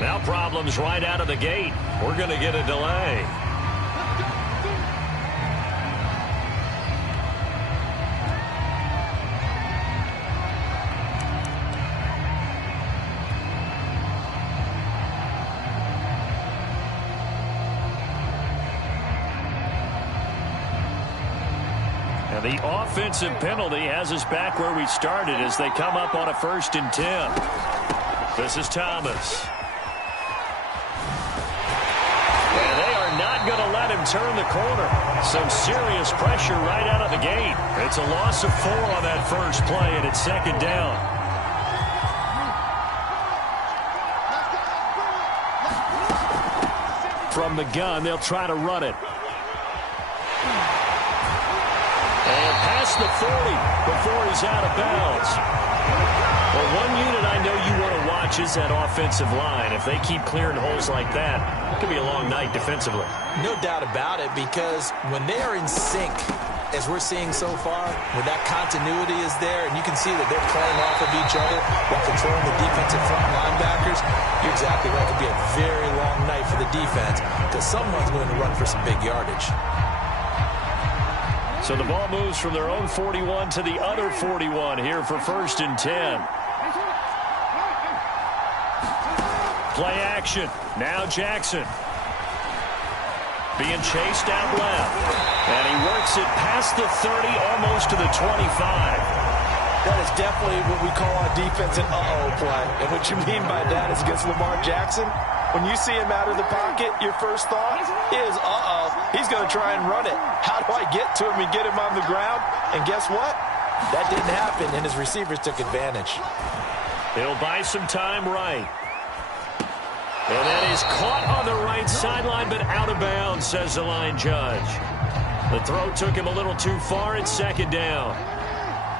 Now problems right out of the gate. We're going to get a delay. And the offensive penalty has us back where we started as they come up on a 1st and 10. This is Thomas. And they are not going to let him turn the corner. Some serious pressure right out of the gate. It's a loss of 4 on that first play, and it's 2nd down. From the gun, they'll try to run it. And past the 40 before he's out of bounds. Well, one unit I know you want to watch is that offensive line. If they keep clearing holes like that, it could be a long night defensively. No doubt about it, because when they are in sync, as we're seeing so far, when that continuity is there, and you can see that they're playing off of each other while controlling the defensive front linebackers, you're exactly right. It could be a very long night for the defense because someone's going to run for some big yardage. So the ball moves from their own 41 to the other 41 here for 1st and 10. Play action. Now Jackson. Being chased out left. And he works it past the 30, almost to the 25. That is definitely what we call on defense an uh-oh play. And what you mean by that is against Lamar Jackson, when you see him out of the pocket, your first thought is, uh-oh, he's going to try and run it. How do I get to him and get him on the ground? And guess what? That didn't happen, and his receivers took advantage. He'll buy some time right. And that is caught on the right sideline, but out of bounds, says the line judge. The throw took him a little too far. It's 2nd down.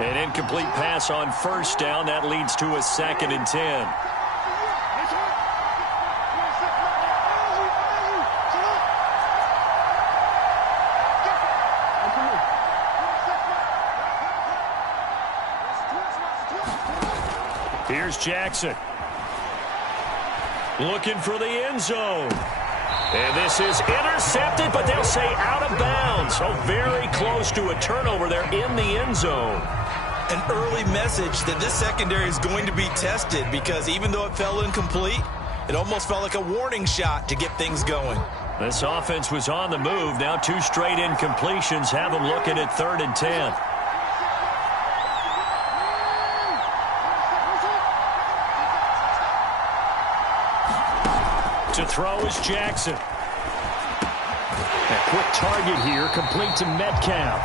An incomplete pass on 1st down. That leads to a 2nd and 10. Here's Jackson. Looking for the end zone. And this is intercepted, but they'll say out of bounds. So very close to a turnover there in the end zone. An early message that this secondary is going to be tested because even though it fell incomplete, it almost felt like a warning shot to get things going. This offense was on the move. Now 2 straight incompletions have them looking at 3rd and 10. To throw is Jackson. A quick target here, complete to Metcalf.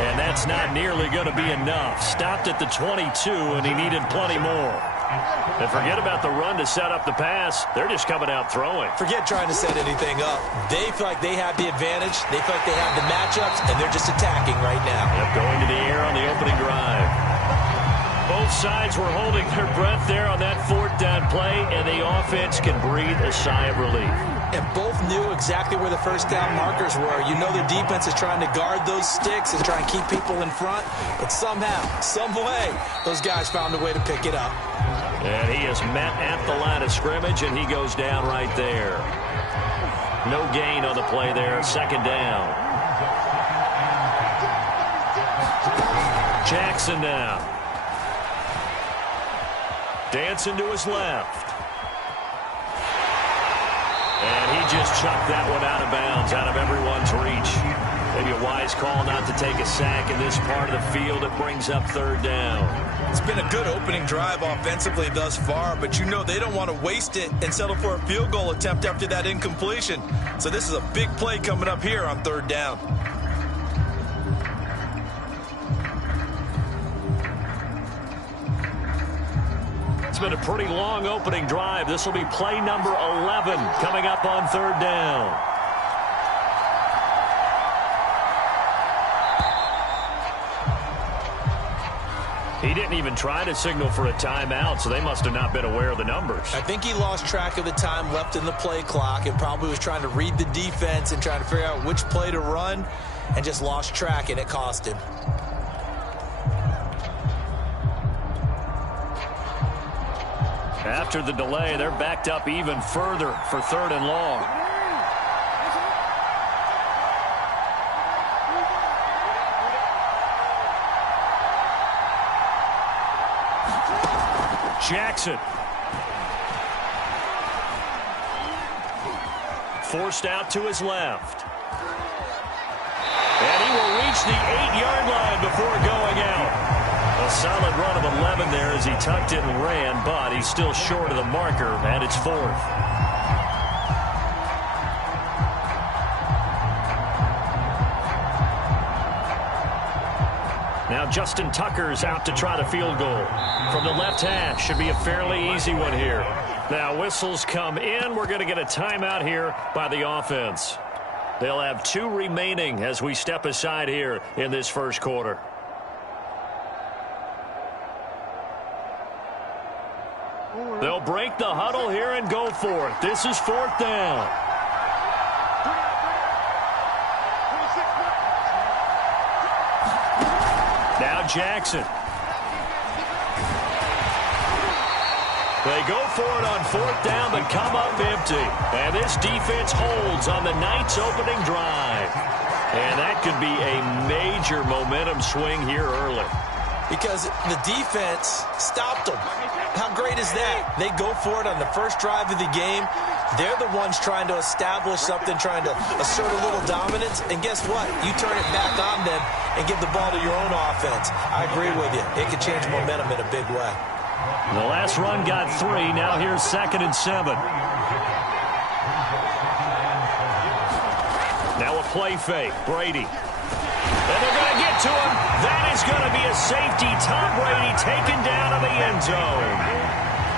And that's not nearly going to be enough. Stopped at the 22, and he needed plenty more. And forget about the run to set up the pass. They're just coming out throwing. Forget trying to set anything up. They feel like they have the advantage. They feel like they have the matchups, and they're just attacking right now. Yep, going to the air on the opening drive. Both sides were holding their breath there on that 4th down play, and the offense can breathe a sigh of relief. And both knew exactly where the 1st down markers were. You know the defense is trying to guard those sticks and try and keep people in front, but somehow, some way, those guys found a way to pick it up. And he is met at the line of scrimmage, and he goes down right there. No gain on the play there, 2nd down. Jackson now. Dancing to his left. And he just chucked that one out of bounds, out of everyone's reach. Maybe a wise call not to take a sack in this part of the field. It brings up 3rd down. It's been a good opening drive offensively thus far, but you know they don't want to waste it and settle for a field goal attempt after that incompletion. So this is a big play coming up here on 3rd down. It's been a pretty long opening drive. This will be play number 11 coming up on 3rd down. He didn't even try to signal for a timeout, so they must have not been aware of the numbers. I think he lost track of the time left in the play clock and probably was trying to read the defense and trying to figure out which play to run and just lost track, and it cost him. After the delay, they're backed up even further for 3rd and long. Jackson. Forced out to his left. And he will reach the 8-yard line before going out. A solid run of 11 there as he tucked it and ran, but he's still short of the marker, and it's 4th. Now Justin Tucker's out to try the field goal. From the left hash, should be a fairly easy one here. Now whistles come in. We're going to get a timeout here by the offense. They'll have 2 remaining as we step aside here in this first quarter. They'll break the huddle here and go for it. This is 4th down. Now Jackson. They go for it on 4th down, but come up empty. And this defense holds on the night's opening drive. And that could be a major momentum swing here early. Because the defense stopped them. How great is that? They go for it on the first drive of the game. They're the ones trying to establish something, trying to assert a little dominance. And guess what? You turn it back on them and give the ball to your own offense. I agree with you. It could change momentum in a big way. The last run got 3. Now here's 2nd and 7. Now a play fake. Brady. And they're going to get to him. That is going to be a safety. Tom Brady taken down in the end zone.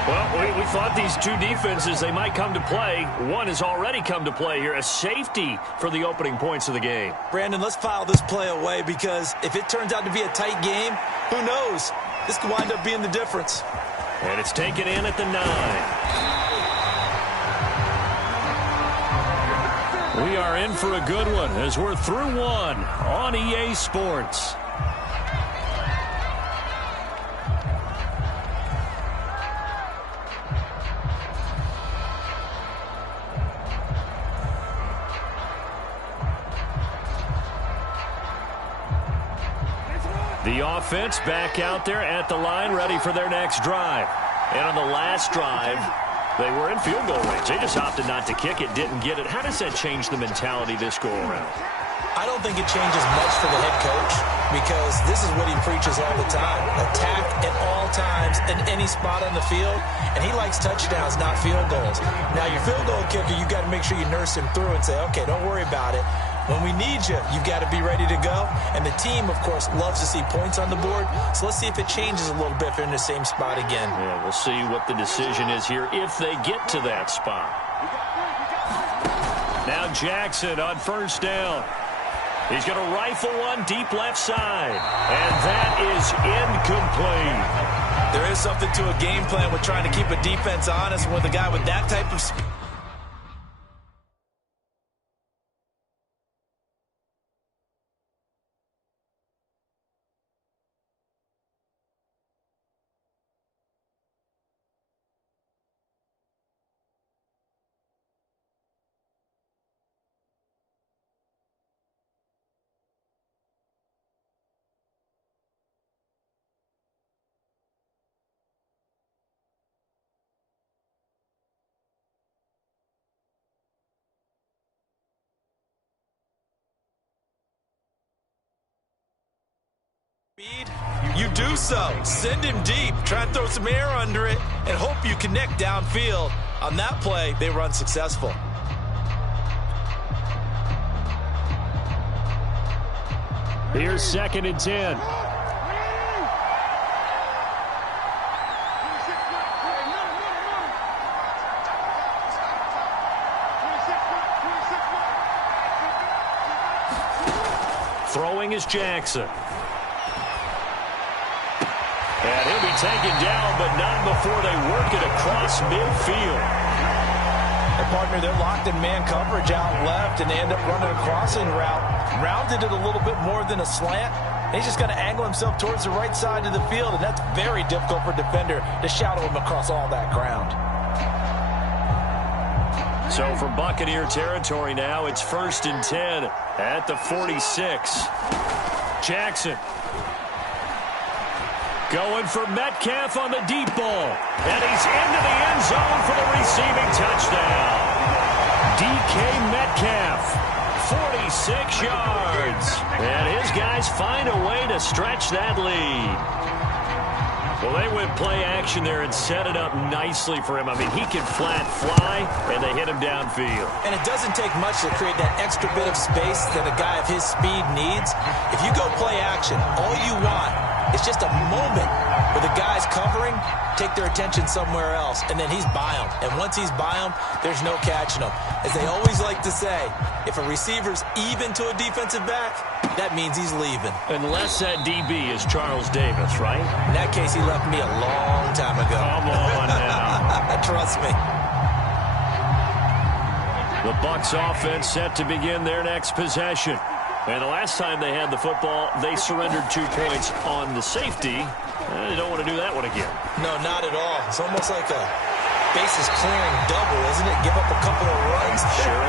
Well, we thought these 2 defenses, they might come to play. One has already come to play here. A safety for the opening points of the game. Brandon, let's file this play away because if it turns out to be a tight game, who knows? This could wind up being the difference. And it's taken in at the 9. We are in for a good one as we're through 1 on EA Sports. The offense back out there at the line, ready for their next drive. And on the last drive, they were in field goal range. They just opted not to kick it, didn't get it. How does that change the mentality this go around? I don't think it changes much for the head coach because this is what he preaches all the time. Attack at all times in any spot on the field, and he likes touchdowns, not field goals. Now, your field goal kicker, you've got to make sure you nurse him through and say, okay, don't worry about it. When we need you, you've got to be ready to go. And the team, of course, loves to see points on the board. So let's see if it changes a little bit if they're in the same spot again. Yeah, we'll see what the decision is here if they get to that spot. Now Jackson on 1st down. He's going to rifle one deep left side. And that is incomplete. There is something to a game plan with trying to keep a defense honest with a guy with that type of speed. You do so. Send him deep. Try and throw some air under it and hope you connect downfield. On that play, they run successful. Here's 2nd and 10. Throwing is Jackson. And he'll be taken down, but not before they work it across midfield. And partner, they're locked in man coverage out left, and they end up running a crossing route. Rounded it a little bit more than a slant, and he's just going to angle himself towards the right side of the field, and that's very difficult for a defender to shadow him across all that ground. So from Buccaneer territory now, it's 1st and 10 at the 46. Jackson going for Metcalf on the deep ball. And he's into the end zone for the receiving touchdown. DK Metcalf, 46 yards. And his guys find a way to stretch that lead. Well, they went play action there and set it up nicely for him. I mean, he can flat fly, and they hit him downfield. And it doesn't take much to create that extra bit of space that a guy of his speed needs. If you go play action, all you want is just a moment where the guy's covering, take their attention somewhere else, and then he's by him. And once he's by him, there's no catching him. As they always like to say, if a receiver's even to a defensive back, that means he's leaving. Unless that DB is Charles Davis, right? In that case, he left me a long time ago. Come on now. Trust me. The Bucs offense set to begin their next possession. And the last time they had the football, they surrendered 2 points on the safety. They don't want to do that one again. No, not at all. It's almost like a bases clearing double, isn't it? Give up a couple of runs. Sure.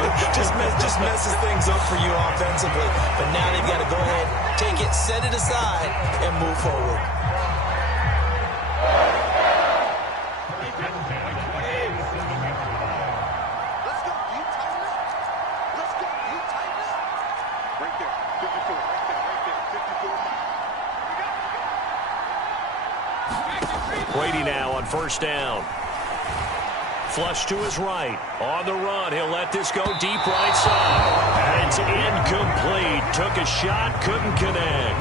just messes things up for you offensively. But now they've got to go ahead, take it, set it aside, and move forward. Brady now on 1st down. Flush to his right. On the run, he'll let this go deep right side. And it's incomplete. Took a shot, couldn't connect.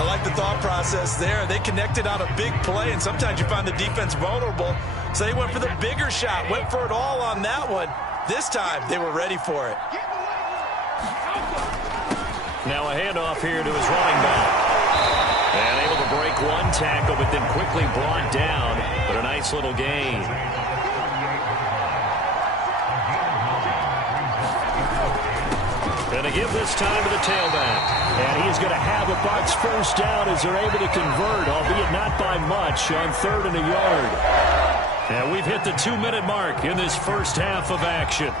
I like the thought process there. They connected on a big play, and sometimes you find the defense vulnerable. So they went for the bigger shot, went for it all on that one. This time, they were ready for it. Now a handoff here to his running back. And able to break one tackle, but then quickly brought down. But a nice little gain. And a give this time to the tailback. And he's going to have a Bucs 1st down as they're able to convert, albeit not by much, on 3rd and a yard. And we've hit the 2-minute mark in this first half of action.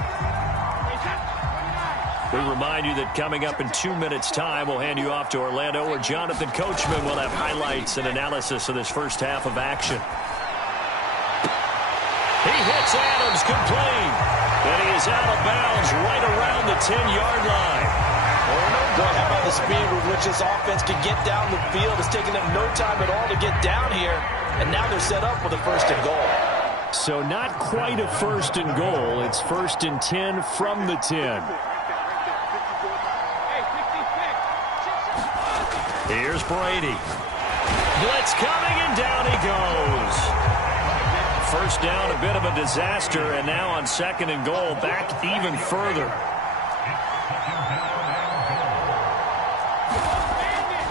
We remind you that coming up in 2 minutes' time, we'll hand you off to Orlando, where Jonathan Coachman will have highlights and analysis of this first half of action. He hits Adams complete. And he is out of bounds right around the 10-yard line. Boy, how about the speed with which this offense can get down the field? It's taken them no time at all to get down here. And now they're set up with a 1st and goal. So not quite a 1st and goal. It's 1st and 10 from the 10. Here's Brady. Blitz coming, and down he goes. 1st down, a bit of a disaster, and now on 2nd and goal, back even further.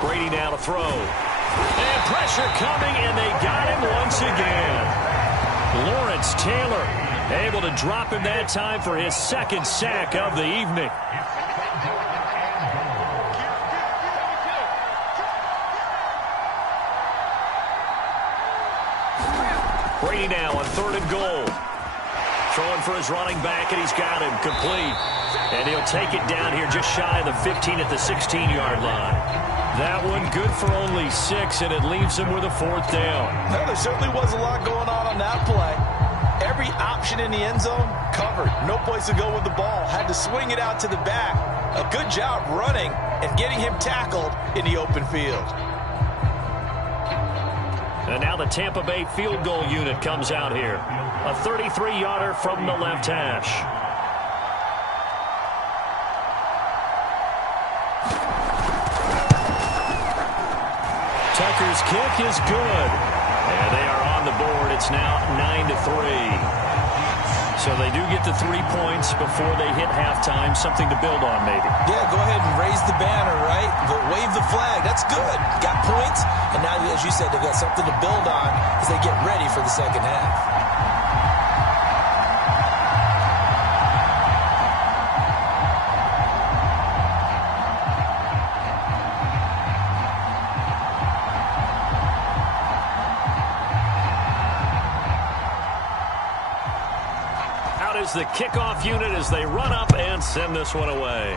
Brady now to throw. And pressure coming, and they got him once again. Lawrence Taylor able to drop him that time for his 2nd sack of the evening. Brady now on 3rd and goal. Throwing for his running back, and he's got him complete. And he'll take it down here just shy of the 15 at the 16-yard line. That one good for only 6, and it leaves him with a 4th down. No, there certainly was a lot going on that play. Every option in the end zone covered. No place to go with the ball. Had to swing it out to the back. A good job running and getting him tackled in the open field. And now the Tampa Bay field goal unit comes out here. A 33-yarder from the left hash. Tucker's kick is good. And they are on the board. It's now 9-3. So they do get the 3 points before they hit halftime. Something to build on, maybe. Yeah, go ahead and raise the banner, right? Go wave the flag. That's good. Got points. And now, as you said, they've got something to build on as they get ready for the 2nd half. is the kickoff unit as they run up and send this one away.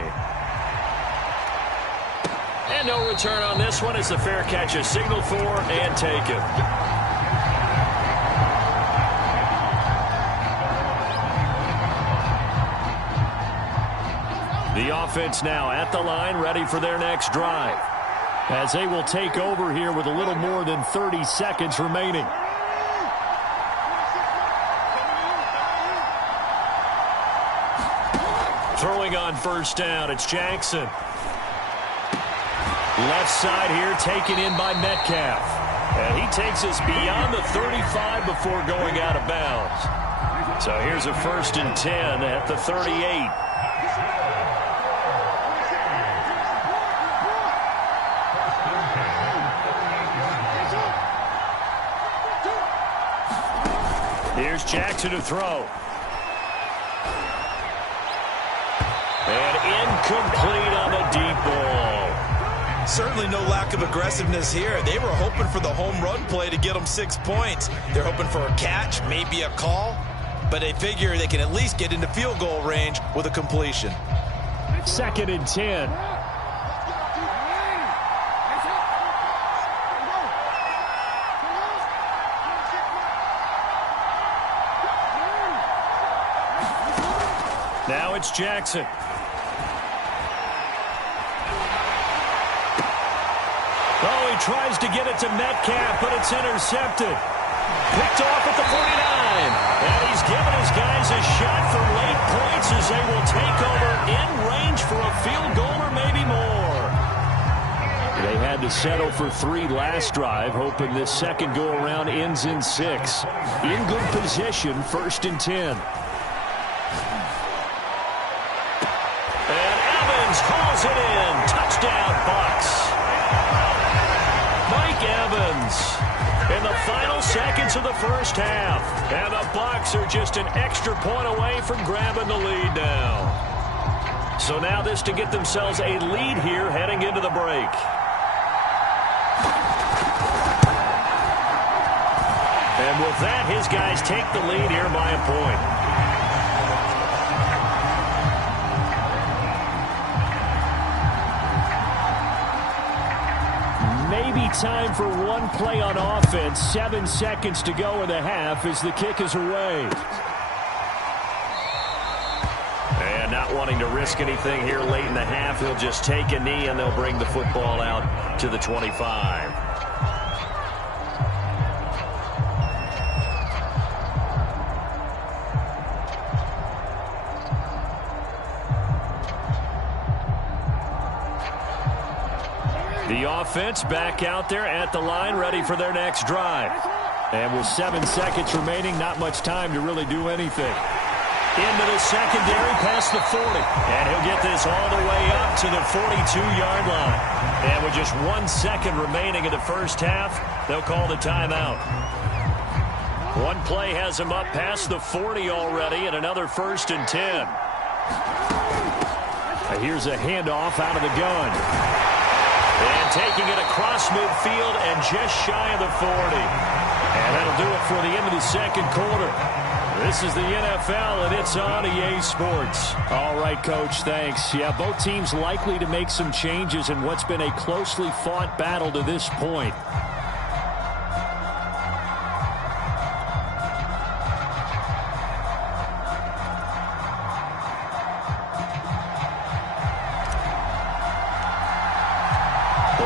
And no return on this one as the fair catch is signaled for and taken. The offense now at the line, ready for their next drive, as they will take over here with a little more than 30 seconds remaining. Throwing on first down, it's Jackson. Left side here taken in by Metcalf. And he takes us beyond the 35 before going out of bounds. So here's a 1st and 10 at the 38. Here's Jackson to throw. And incomplete on the deep ball. Certainly no lack of aggressiveness here. They were hoping for the home run play to get them 6 points. They're hoping for a catch, maybe a call, but they figure they can at least get into field goal range with a completion. 2nd and 10. Now it's Jackson. Oh, he tries to get it to Metcalf, but it's intercepted. Picked off at the 49. And he's given his guys a shot for late points as they will take over in range for a field goal or maybe more. They had to settle for 3 last drive, hoping this second go-around ends in 6. In good position, 1st and 10. Hauls it in. Touchdown, Bucs. Mike Evans in the final seconds of the first half. And the Bucs are just an extra point away from grabbing the lead now. So now this to get themselves a lead here heading into the break. And with that, his guys take the lead here by a point. Maybe time for one play on offense. 7 seconds to go in the half as the kick is away. And not wanting to risk anything here late in the half, he'll just take a knee and they'll bring the football out to the 25. The offense back out there at the line, ready for their next drive. And with 7 seconds remaining, not much time to really do anything. Into the secondary, past the 40. And he'll get this all the way up to the 42-yard line. And with just 1 second remaining in the first half, they'll call the timeout. One play has him up past the 40 already, and another 1st and 10. Here's a handoff out of the gun. And taking it across midfield and just shy of the 40. And that'll do it for the end of the second quarter. This is the NFL, and it's on EA Sports. All right, Coach, thanks. Yeah, both teams likely to make some changes in what's been a closely fought battle to this point.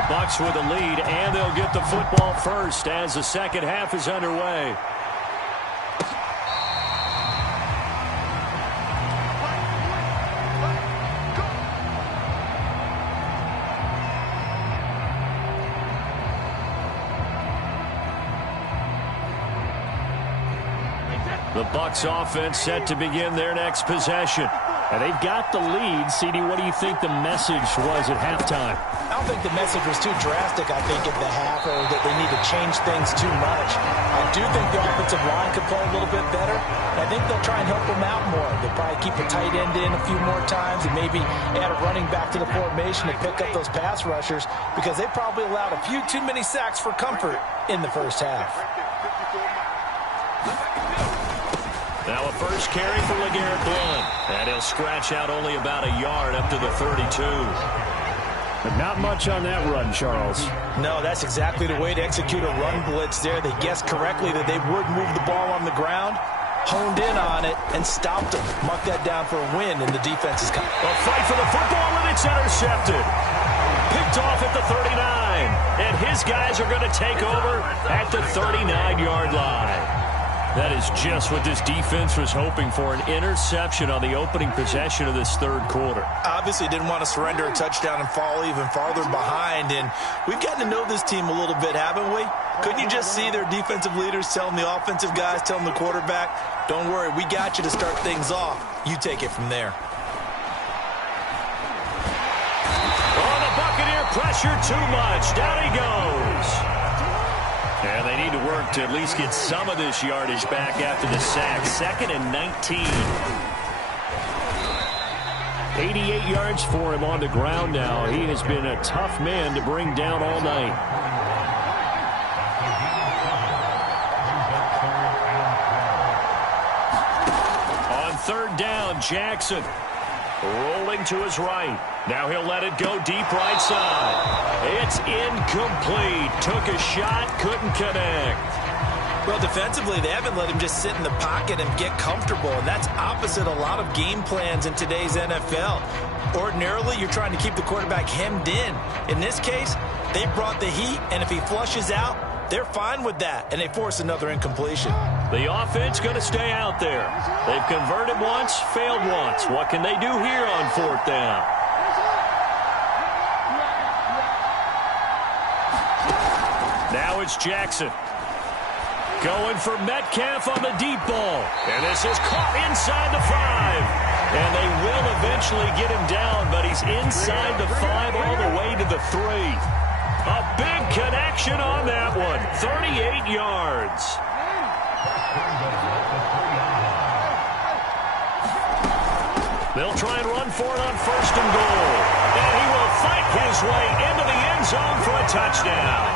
Bucs with a lead, and they'll get the football first as the second half is underway. The Bucs offense set to begin their next possession. And they've got the lead. CD, what do you think the message was at halftime? I don't think the message was too drastic, I think, at the half, or that they need to change things too much. I do think the offensive line could play a little bit better. I think they'll try and help them out more. They'll probably keep a tight end in a few more times and maybe add a running back to the formation to pick up those pass rushers, because they probably allowed a few too many sacks for comfort in the first half. Now a first carry for LeGarrette Blount. And he'll scratch out only about a yard up to the 32. But not much on that run, Charles. No, that's exactly the way to execute a run blitz there. They guessed correctly that they would move the ball on the ground, honed in on it, and stopped them. Mark that down for a win, and the defense is coming. A fight for the football, and it's intercepted. Picked off at the 39. And his guys are going to take over at the 39-yard line. That is just what this defense was hoping for, an interception on the opening possession of this third quarter. Obviously didn't want to surrender a touchdown and fall even farther behind, and we've gotten to know this team a little bit, haven't we? Couldn't you just see their defensive leaders telling the offensive guys, telling the quarterback, don't worry, we got you to start things off. You take it from there. Oh, the Buccaneer pressure too much. Down he goes. And they need to work to at least get some of this yardage back after the sack. 2nd and 19. 88 yards for him on the ground now. He has been a tough man to bring down all night. On 3rd down, Jackson rolling to his right. Now he'll let it go deep right side. It's incomplete. Took a shot, couldn't connect. Well, defensively, they haven't let him just sit in the pocket and get comfortable, and that's opposite a lot of game plans in today's NFL. Ordinarily, you're trying to keep the quarterback hemmed in. In this case, they brought the heat, and if he flushes out, they're fine with that, and they force another incompletion. The offense going to stay out there. They've converted once, failed once. What can they do here on 4th down? Now it's Jackson. Going for Metcalf on the deep ball. And this is caught inside the 5. And they will eventually get him down, but he's inside the 5 all the way to the 3. A big connection on that one. 38 yards. They'll try and run for it on 1st and goal. And he will fight his way into the end zone for a touchdown.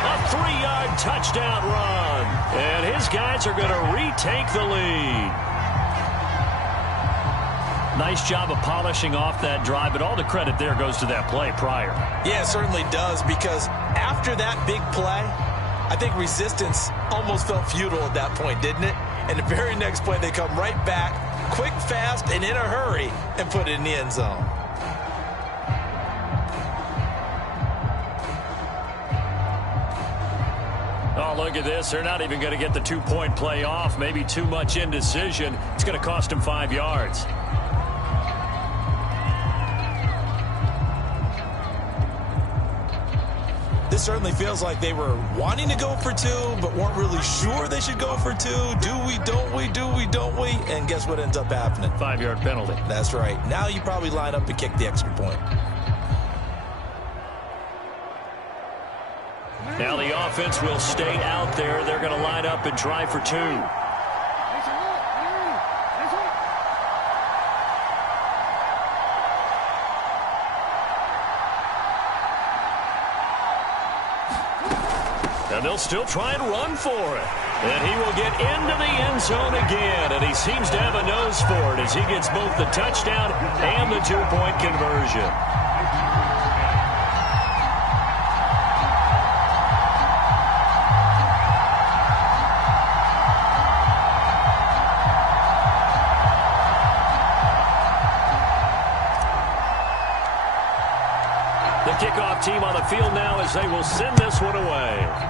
A 3-yard touchdown run. And his guys are going to retake the lead. Nice job of polishing off that drive, but all the credit there goes to that play prior. Yeah, it certainly does, because after that big play, I think resistance almost felt futile at that point, didn't it? And the very next play, they come right back, quick, fast, and in a hurry, and put it in the end zone. Oh, look at this. They're not even going to get the 2-point play off. Maybe too much indecision. It's going to cost them 5 yards. This certainly feels like they were wanting to go for 2, but weren't really sure they should go for 2. Do we, don't we, do we, don't we? And guess what ends up happening? 5-yard penalty. That's right. Now you probably line up and kick the extra point. Now the offense will stay out there. They're going to line up and try for 2. And they'll still try and run for it. And he will get into the end zone again. And he seems to have a nose for it as he gets both the touchdown and the 2-point conversion. The kickoff team on the field now as they will send this one away.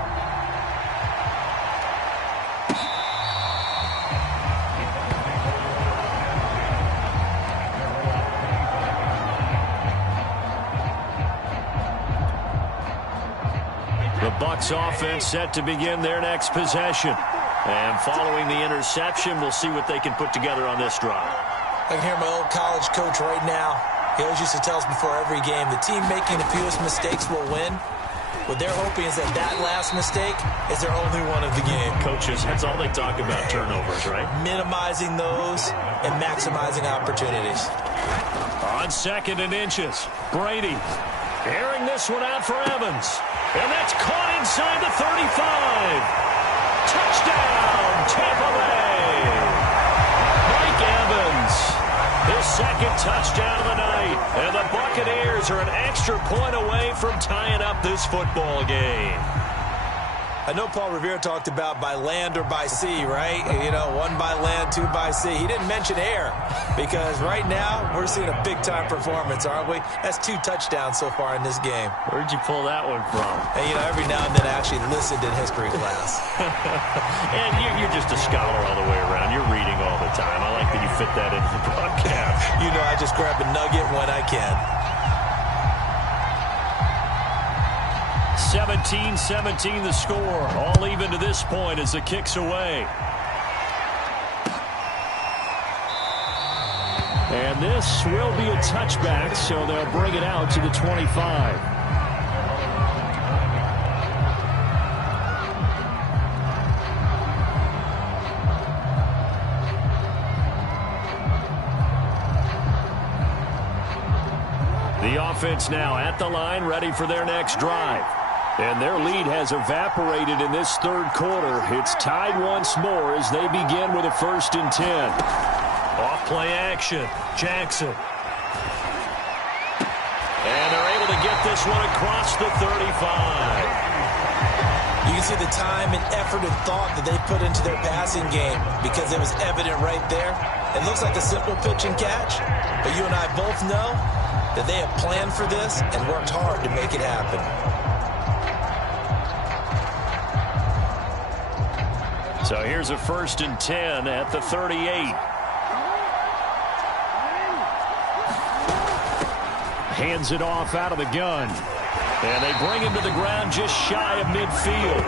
The Bucs offense set to begin their next possession. And following the interception, we'll see what they can put together on this drive. I can hear my old college coach right now. He always used to tell us before every game, the team making the fewest mistakes will win. What they're hoping is that that last mistake is their only one of the game. Coaches, that's all they talk about, turnovers, right? Minimizing those and maximizing opportunities. On 2nd and inches, Brady airing this one out for Evans. And that's caught inside the 35. Touchdown, Tampa Bay. second touchdown of the night. And the Buccaneers are an extra point away from tying up this football game. I know Paul Revere talked about by land or by sea, right? You know, one by land, two by sea. He didn't mention air because right now we're seeing a big-time performance, aren't we? That's 2 touchdowns so far in this game. Where'd you pull that one from? And, you know, every now and then I actually listened in history class. And you're just a scholar all the way around. You're reading all the time. I like that you fit that into the broadcast. You know, I just grab a nugget when I can. 17-17 the score. All even to this point as the kick's away. And this will be a touchback, so they'll bring it out to the 25. The offense now at the line, ready for their next drive. And their lead has evaporated in this third quarter. It's tied once more as they begin with a 1st and 10. Off play action. Jackson. And they're able to get this one across the 35. You can see the time and effort and thought that they put into their passing game because it was evident right there. It looks like a simple pitch and catch, but you and I both know that they have planned for this and worked hard to make it happen. So here's a 1st and 10 at the 38. Hands it off out of the gun. And they bring him to the ground just shy of midfield.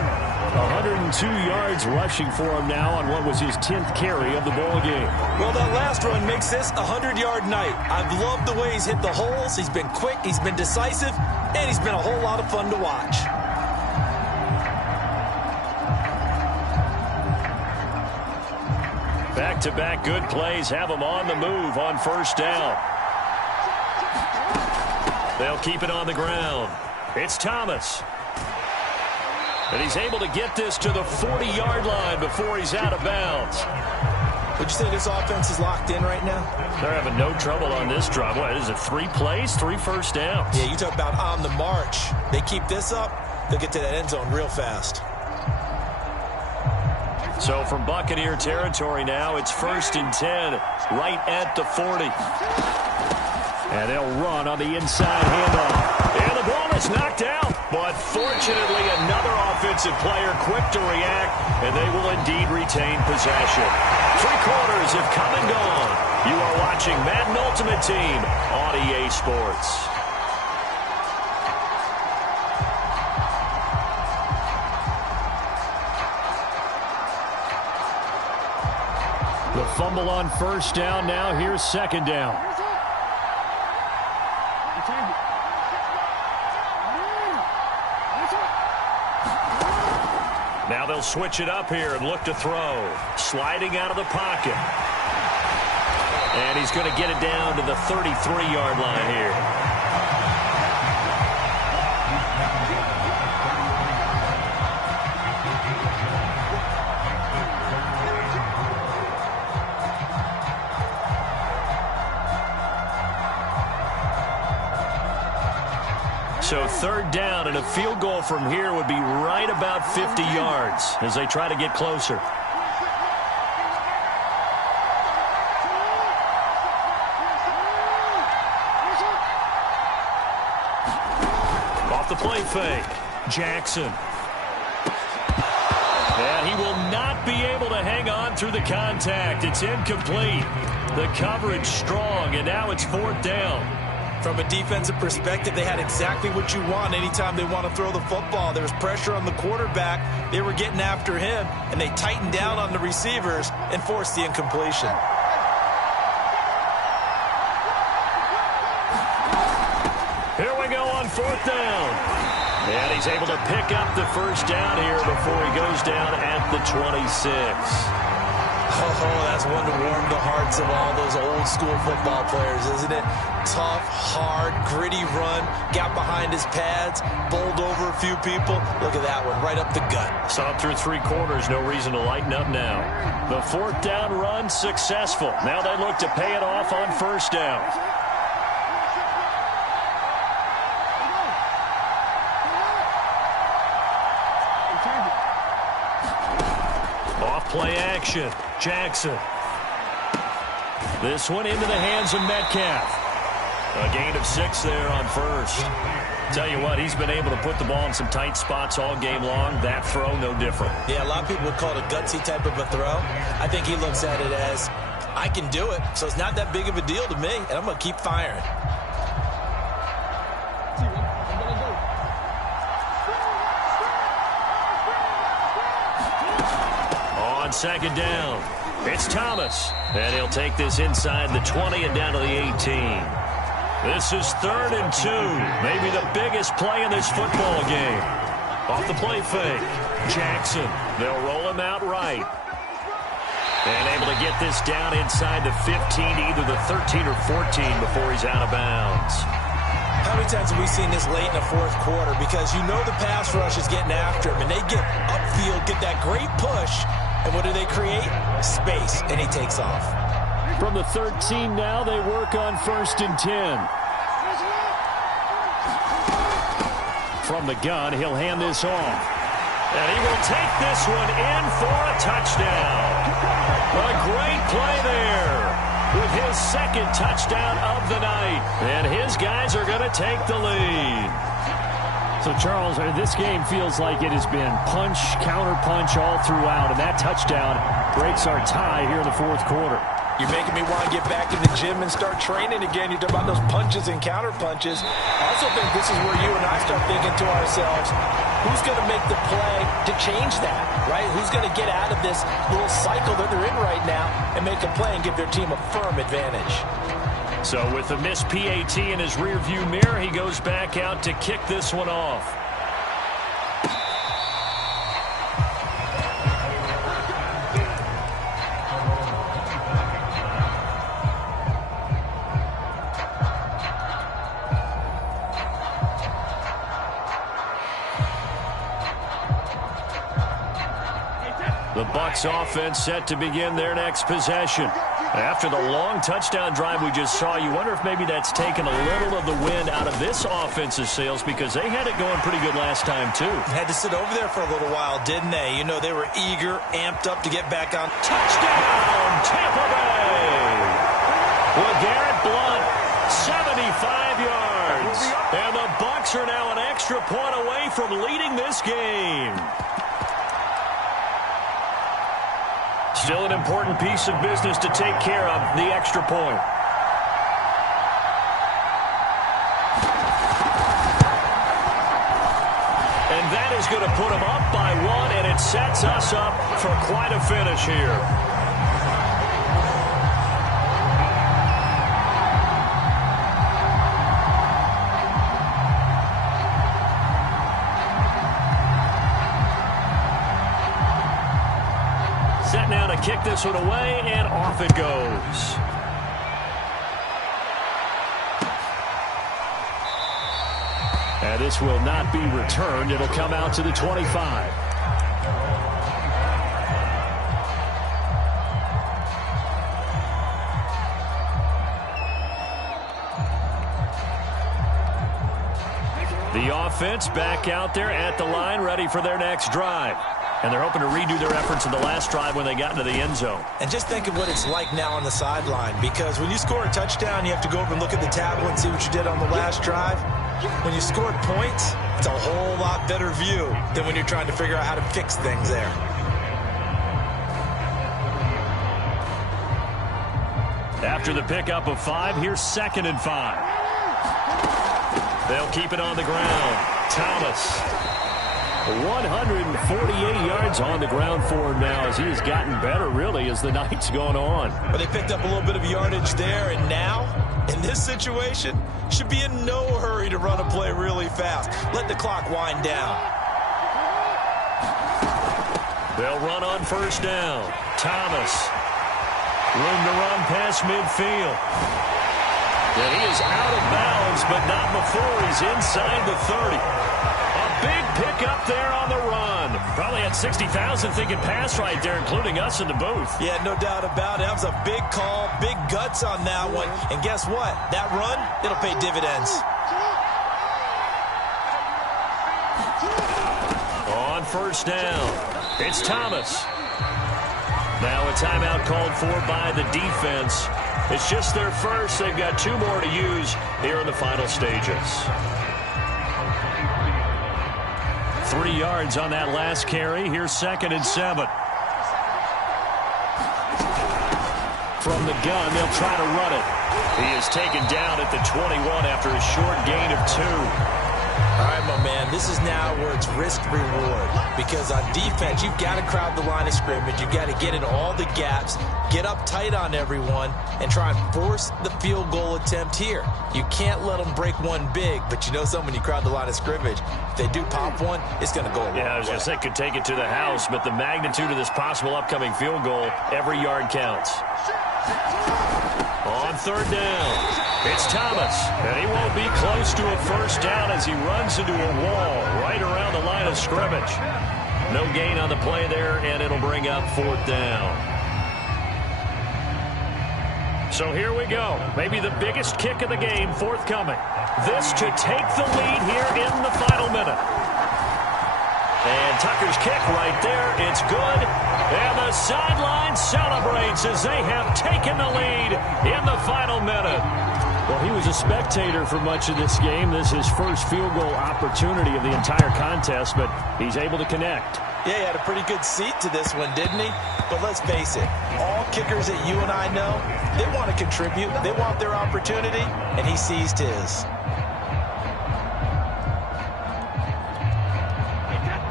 102 yards rushing for him now on what was his 10th carry of the ball game. Well, that last run makes this a 100-yard night. I've loved the way he's hit the holes. He's been quick, he's been decisive, and he's been a whole lot of fun to watch. Back-to-back good plays have him on the move on 1st down. They'll keep it on the ground. It's Thomas. And he's able to get this to the 40-yard line before he's out of bounds. Would you say this offense is locked in right now? They're having no trouble on this drive. What is it, 3 plays, 3 first downs? Yeah, you talk about on the march. They keep this up, they'll get to that end zone real fast. So from Buccaneer territory now, it's 1st and 10, right at the 40. And they'll run on the inside handoff. And the ball is knocked out. But fortunately, another offensive player quick to react, and they will indeed retain possession. 3 quarters have come and gone. You are watching Madden Ultimate Team on EA Sports. The fumble on 1st down. Now here's 2nd down. Now they'll switch it up here and look to throw. Sliding out of the pocket. And he's going to get it down to the 33-yard line here. So 3rd down, and a field goal from here would be right about 50 yards as they try to get closer. Off the play fake, Jackson. And he will not be able to hang on through the contact. It's incomplete. The coverage strong, and now it's 4th down. From a defensive perspective, they had exactly what you want anytime they want to throw the football. There was pressure on the quarterback. They were getting after him, and they tightened down on the receivers and forced the incompletion. Here we go on 4th down. And he's able to pick up the 1st down here before he goes down at the 26. Oh, that's one to warm the hearts of all those old school football players, isn't it? Tough, hard, gritty run, got behind his pads, bowled over a few people. Look at that one, right up the gut. Saw through 3 quarters, no reason to lighten up now. The 4th down run successful. Now they look to pay it off on 1st down. Play action. Jackson. This one into the hands of Metcalf. A gain of 6 there on 1st. Tell you what, he's been able to put the ball in some tight spots all game long. That throw, no different. Yeah, a lot of people would call it a gutsy type of a throw. I think he looks at it as, I can do it, so it's not that big of a deal to me, and I'm going to keep firing. On 2nd down, it's Thomas. And he'll take this inside the 20 and down to the 18. This is 3rd and 2. Maybe the biggest play in this football game. Off the play fake. Jackson. They'll roll him out right. And able to get this down inside the 15, either the 13 or 14 before he's out of bounds. How many times have we seen this late in the 4th quarter? Because you know the pass rush is getting after him, and they get upfield, get that great push. And what do they create? Space, and he takes off. From the 13 now, they work on 1st and 10. From the gun, he'll hand this off. And he will take this one in for a touchdown. A great play there with his 2nd touchdown of the night. And his guys are going to take the lead. So, Charles, this game feels like it has been punch, counter-punch all throughout, and that touchdown breaks our tie here in the 4th quarter. You're making me want to get back in the gym and start training again. You talk about those punches and counter-punches. I also think this is where you and I start thinking to ourselves, who's going to make the play to change that, right? Who's going to get out of this little cycle that they're in right now and make a play and give their team a firm advantage? So with the missed PAT in his rearview mirror, he goes back out to kick this one off. The Bucs offense set to begin their next possession. After the long touchdown drive we just saw, you wonder if maybe that's taken a little of the wind out of this offense's sails, because they had it going pretty good last time, too. Had to sit over there for a little while, didn't they? You know, they were eager, amped up to get back on. Touchdown, Tampa Bay! Well, Garrett Blunt, 75 yards. And the Bucs are now an extra point away from leading this game. Still an important piece of business to take care of, the extra point. And that is going to put them up by 1, and it sets us up for quite a finish here. Set now to kick this one away, and off it goes. And this will not be returned. It'll come out to the 25. The offense back out there at the line, ready for their next drive. And they're hoping to redo their efforts in the last drive when they got into the end zone. And just think of what it's like now on the sideline, because when you score a touchdown, you have to go over and look at the tablet and see what you did on the last drive. When you scored points, it's a whole lot better view than when you're trying to figure out how to fix things there. After the pickup of 5, here's 2nd and 5. They'll keep it on the ground. Thomas. 148 yards on the ground for him now, as he has gotten better, really, as the night's gone on. But they picked up a little bit of yardage there, and now, in this situation, should be in no hurry to run a play really fast. Let the clock wind down. They'll run on 1st down. Thomas Room to run past midfield. And he is out of bounds, but not before he's inside the 30. A big pickup there on the run. Probably had 60,000 thinking pass right there, including us in the booth. Yeah, no doubt about it. That was a big call, big guts on that one. And guess what? That run, it'll pay dividends. On first down, it's Thomas. Now a timeout called for by the defense. It's just their first. They've got 2 more to use here in the final stages. 3 yards on that last carry. Here's 2nd and 7. From the gun, they'll try to run it. He is taken down at the 21 after a short gain of 2. All right, my man, this is now where it's risk-reward. Because on defense, you've got to crowd the line of scrimmage. You've got to get in all the gaps, get up tight on everyone, and try and force the field goal attempt here. You can't let them break one big, but you know something, when you crowd the line of scrimmage, if they do pop one, it's going to go a long way. Yeah, I was going to say, could take it to the house, but the magnitude of this possible upcoming field goal, every yard counts. On third down, it's Thomas, and he won't be close to a first down as he runs into a wall right around the line of scrimmage. No gain on the play there, and it'll bring up 4th down. So here we go. Maybe the biggest kick of the game forthcoming. This to take the lead here in the final minute. And Tucker's kick right there. It's good. And the sideline celebrates as they have taken the lead in the final minute. Well, he was a spectator for much of this game. This is his first field goal opportunity of the entire contest, but he's able to connect. Yeah, he had a pretty good seat to this one, didn't he? But let's face it, all kickers that you and I know, they want to contribute. They want their opportunity, and he seized his.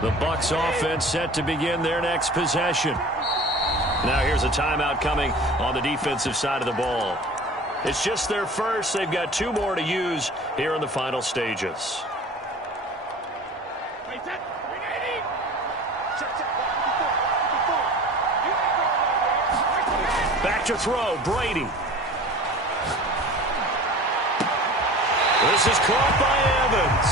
The Bucs offense set to begin their next possession. Now here's a timeout coming on the defensive side of the ball. It's just their first. They've got 2 more to use here in the final stages. Back to throw, Brady. This is caught by Evans.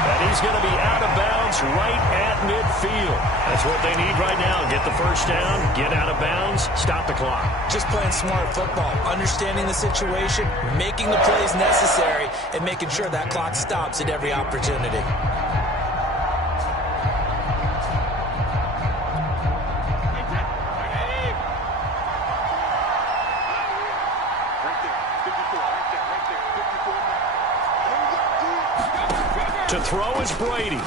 And he's going to be out of bounds right at midfield. That's what they need right now. Get the first down, get out of bounds, stop the clock. Just playing smart football, understanding the situation, making the plays necessary, and making sure that clock stops at every opportunity. To throw is Brady.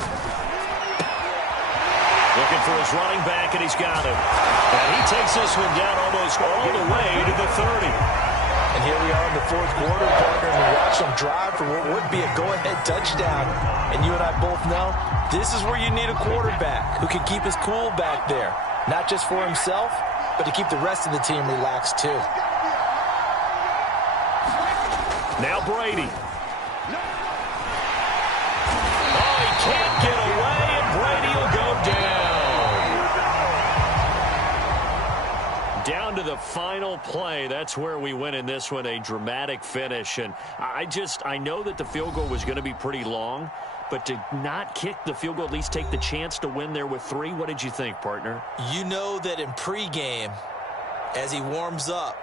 Looking for his running back, and he's got him. And he takes this one down almost all the way to the 30. And here we are in the 4th quarter, partner, and we watch them drive for what would be a go-ahead touchdown. And you and I both know this is where you need a quarterback who can keep his cool back there. Not just for himself, but to keep the rest of the team relaxed too. Now Brady. Can't get away, and Brady will go down. Down to the final play. That's where we win in this one, a dramatic finish. And I know that the field goal was going to be pretty long, but to not kick the field goal, at least take the chance to win there with 3, what did you think, partner? You know that in pregame, as he warms up,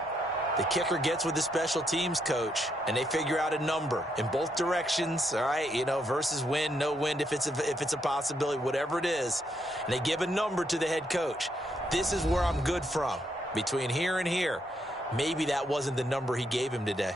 the kicker gets with the special teams coach, and they figure out a number in both directions, all right, you know, versus win, no win, if it's a possibility, whatever it is. And they give a number to the head coach. This is where I'm good from. Between here and here, maybe that wasn't the number he gave him today.